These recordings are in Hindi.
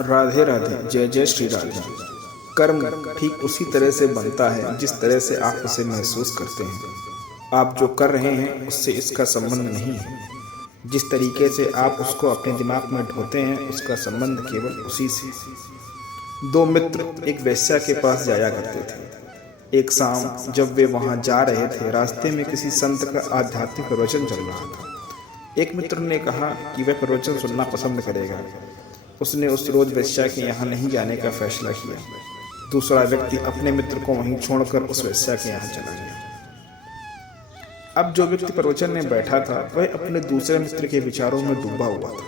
राधे राधे, जय जय श्री राधे। कर्म ठीक उसी तरह से बनता है जिस तरह से आप उसे महसूस करते हैं। आप जो कर रहे हैं उससे इसका संबंध नहीं है। जिस तरीके से आप उसको अपने दिमाग में ढोते हैं उसका संबंध केवल उसी से। दो मित्र एक वेश्या के पास जाया करते थे। एक शाम जब वे वहां जा रहे थे, रास्ते में किसी संत का आध्यात्मिक प्रवचन चल रहा था। एक मित्र ने कहा कि वह प्रवचन सुनना पसंद करेगा। उसने उस रोज वेश्या के यहाँ नहीं जाने का फैसला किया। दूसरा व्यक्ति अपने मित्र को वहीं छोड़कर उस वेश्या के यहाँ चला गया। अब जो व्यक्ति प्रवचन में बैठा था वह अपने दूसरे मित्र के विचारों में डूबा हुआ था।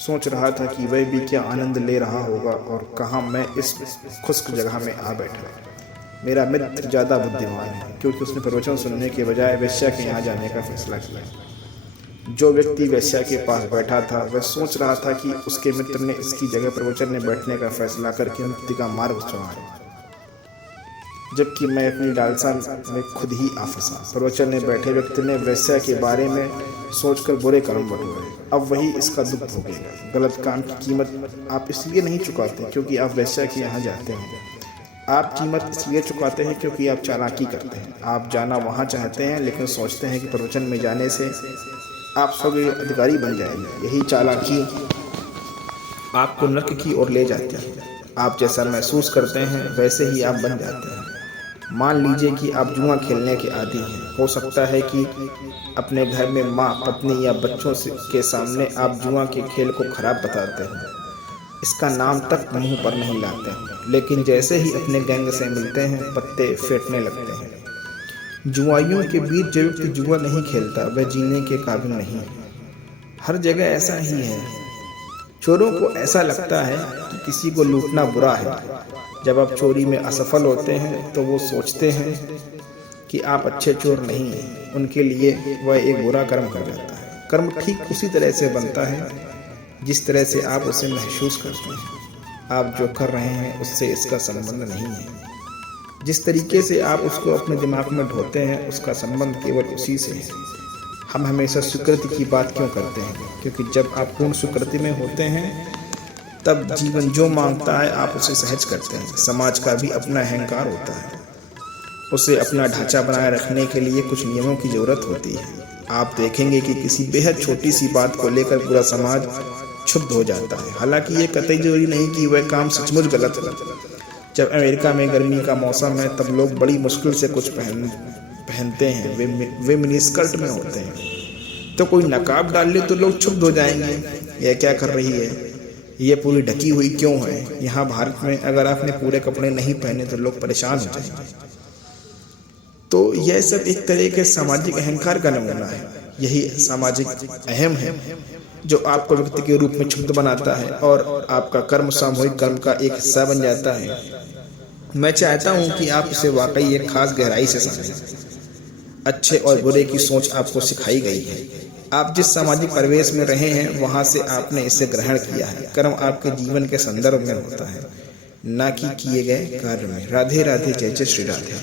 सोच रहा था कि वह भी क्या आनंद ले रहा होगा और कहाँ मैं इस खुश्क जगह में आ बैठा। मेरा मित्र ज़्यादा बुद्धिमान है क्योंकि उसने प्रवचन सुनने के बजाय वेश्या के यहाँ जाने का फैसला किया। जो व्यक्ति वेश्या के पास बैठा था वह सोच रहा था कि उसके मित्र ने इसकी जगह प्रवचन में बैठने का फैसला करके मुक्ति का मार्ग चुना है, जबकि मैं अपनी लालसा में खुद ही आ फंसा। प्रवचन में बैठे व्यक्ति ने वेश्या के बारे में सोचकर बुरे कर्म बटोरे। अब वही इसका दुख भोगेगा। गलत काम की कीमत आप इसलिए नहीं चुकाते क्योंकि आप वेश्या के यहाँ जाते हैं। आप कीमत इसलिए चुकाते हैं क्योंकि आप चालाकी करते हैं। आप जाना वहाँ चाहते हैं लेकिन सोचते हैं कि प्रवचन में जाने से आप स्वयं अधिकारी बन जाएंगे। यही चालाकी आपको नरक की ओर ले जाती है। आप जैसा महसूस करते हैं वैसे ही आप बन जाते हैं। मान लीजिए कि आप जुआ खेलने के आदी हैं। हो सकता है कि अपने घर में माँ, पत्नी या बच्चों के सामने आप जुआ के खेल को खराब बताते हैं, इसका नाम तक मुंह पर नहीं लाते हैं, लेकिन जैसे ही अपने गैंग से मिलते हैं पत्ते फेंटने लगते हैं। जुआइयों के बीच जो व्यक्ति जुआ नहीं खेलता वह जीने के काबिल नहीं है। हर जगह ऐसा ही है। चोरों को ऐसा लगता है कि किसी को लूटना बुरा है। जब आप चोरी में असफल होते हैं तो वो सोचते हैं कि आप अच्छे चोर नहीं हैं। उनके लिए वह एक बुरा कर्म कर जाता है। कर्म ठीक उसी तरह से बनता है जिस तरह से आप उसे महसूस करते हैं। आप जो कर रहे हैं उससे इसका संबंध नहीं है। जिस तरीके से आप उसको अपने दिमाग में ढोते हैं उसका संबंध केवल उसी से है। हम हमेशा स्वीकृति की बात क्यों करते हैं? क्योंकि जब आप पूर्ण स्वीकृति में होते हैं तब जीवन जो मांगता है आप उसे सहज करते हैं। समाज का भी अपना अहंकार होता है। उसे अपना ढांचा बनाए रखने के लिए कुछ नियमों की जरूरत होती है। आप देखेंगे कि किसी बेहद छोटी सी बात को लेकर पूरा समाज क्षुब्ध हो जाता है। हालांकि ये कतई जरूरी नहीं कि वह काम सचमुच गलत हो। जब अमेरिका में गर्मी का मौसम है तब लोग बड़ी मुश्किल से कुछ पहनते हैं। वे मिनीस्कर्ट में होते हैं। तो कोई नकाब डाल ले तो लोग क्षुब्ध हो जाएंगे। यह क्या कर रही है? ये पूरी ढकी हुई क्यों है? यहाँ भारत में अगर आपने पूरे कपड़े नहीं पहने तो लोग परेशान हो जाएंगे। तो यह सब एक तरह के सामाजिक अहंकार का नमूना है। यही सामाजिक अहम है जो आपको व्यक्ति के रूप में क्षुब्ध बनाता है और आपका कर्म सामूहिक कर्म का एक हिस्सा बन जाता है। मैं चाहता हूं कि आप इसे वाकई एक खास गहराई से समझें। अच्छे और बुरे की सोच आपको सिखाई गई है। आप जिस सामाजिक परिवेश में रहे हैं वहां से आपने इसे ग्रहण किया है। कर्म आपके जीवन के संदर्भ में होता है, न कि किए गए कार्य में। राधे राधे, जय जय श्री राधे।